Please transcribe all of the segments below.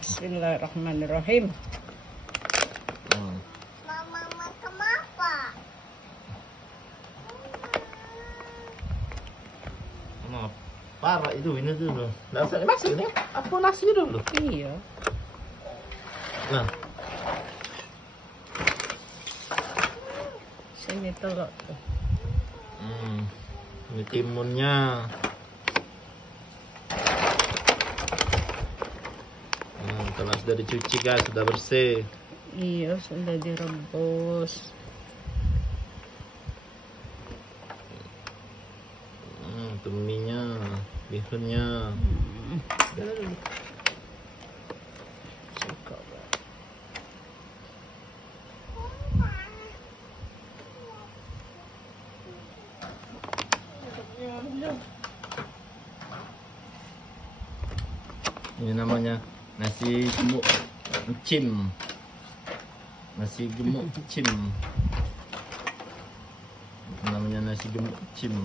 Bismillahirrahmanirrahim. Mama makan apa? Parah itu ini dulu. Nggak usah masuk nih. Apa nasi dulu? Iya. Nah, Sini telur tuh. ini timunnya. Kalau sudah dicuci guys, sudah bersih. Iya, sudah direbus. Tuminya, bihunnya. Suka. Ini namanya nasi gemuk cim. Nasi gemuk cim. Itu namanya nasi gemuk cim.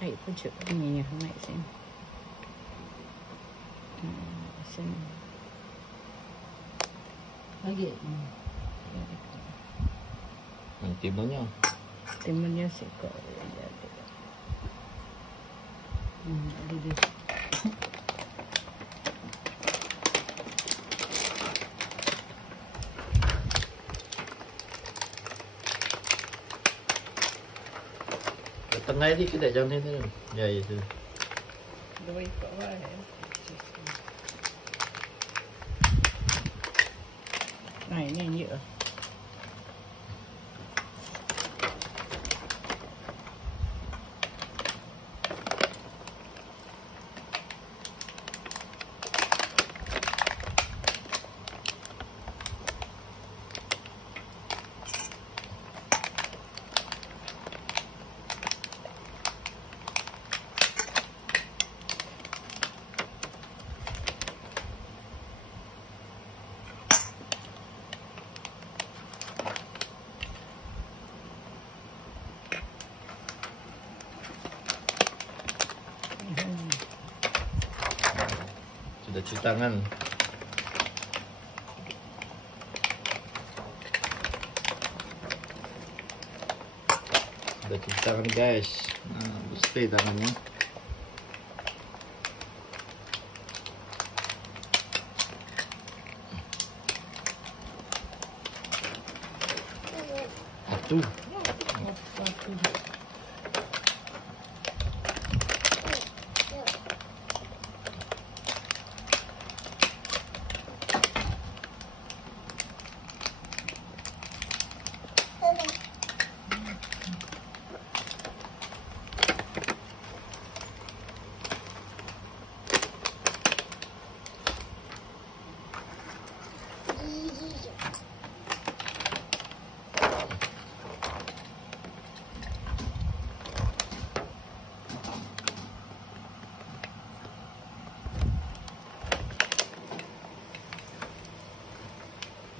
Naik pucuk ininya, naik sini. Sini. Lagi. Timunnya. Timunnya sih kok jadi. Jadi. Tengah ini kita jangan itu. Ya itu. Dua ikut wae. Nah ini yuk. Sudah cuci tangan. Sudah cuci tangan guys. Nah, bersih tangannya. Atuh.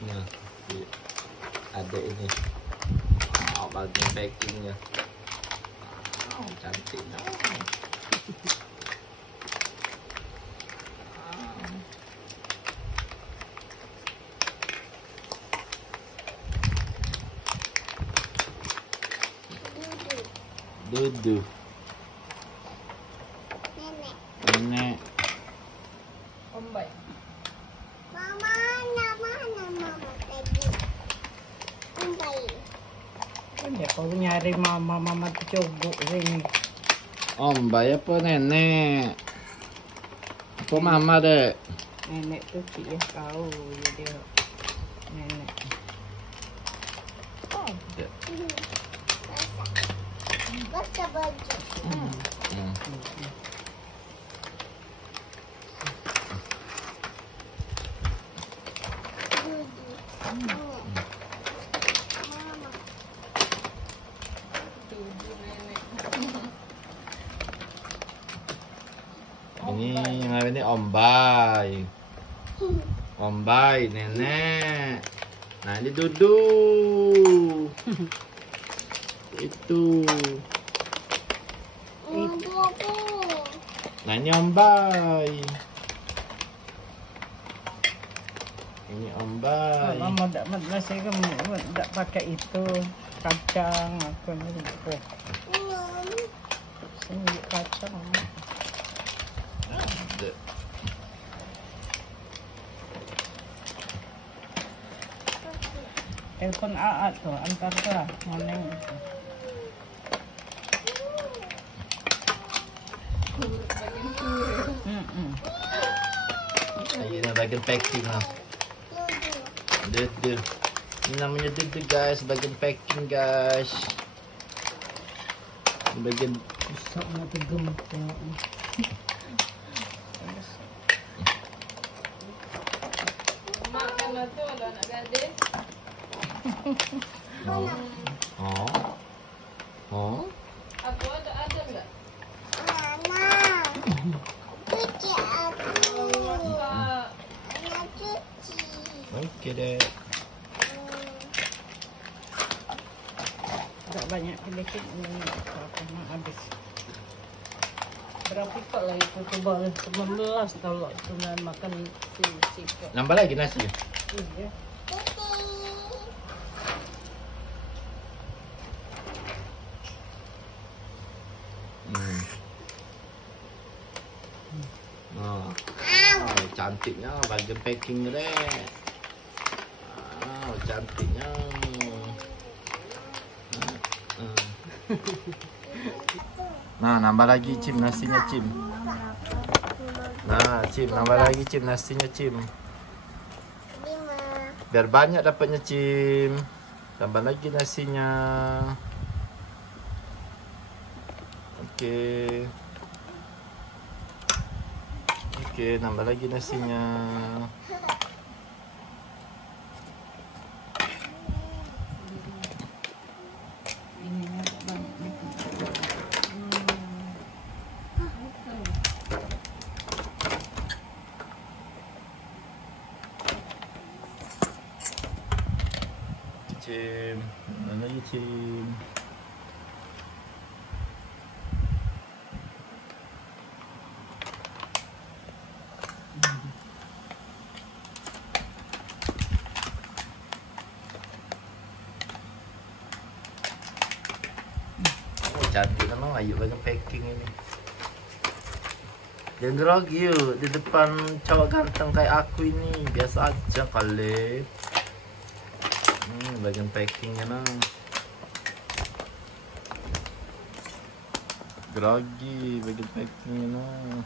Nah, ada ini. Wow, bagian packingnya. Wow, cantiknya. Duduk. Nenek. Nenek. Om baik. Mama, mama tadi. Baik. Dia kau nyari mama cogok sini. Om Bay apa nenek? Apa mama dek? Nenek tuh ya tahu jadi nenek. Oh, Basah baju. Ini yang ini Om Bay. Om Bay, nenek. Nah ini duduk. Itu. Nah ini Om Bay. Ini Om Bay. mama masih kamu tak pakai itu kacang aku ni gitu. Sini kacang. Ada. Telepon AA tuh antar ke lah mana itu. Ini bagian packing lah. Duduk. Ini namanya duduk guys, bagian packing guys. Bagian Besok nanti gemuk. Makan lah tu kalau anak gadis. oh. Oh. Oh. Aku ada enggak? Mama. Cuci aku. Masak. Anak cuci. Okey dek. Tak banyak sedikit ini apa nak habis. Berapa kok lah itu tebal 19 kalau cuma makan si kok. Nambah lagi nasi. Iya. Cuci. Oh. Oh, cantiknya bagian packing dek. Oh, cantiknya. Nah, nambah lagi Cim nasinya Cim. Nah, Cim nambah lagi Cim nasinya Cim. 5. Biar banyak dapatnya Cim. Tambah lagi nasinya. Okey. Okey, nambah lagi nasinya. Cim, mana lagi Cim? Oh, cantik memang Ayu bagian packing ini. Jangan grogi yuk di depan cowok ganteng kayak aku ini. Biasa aja kali. Bagian packingnya nah. Grogi bagian packingnya nah.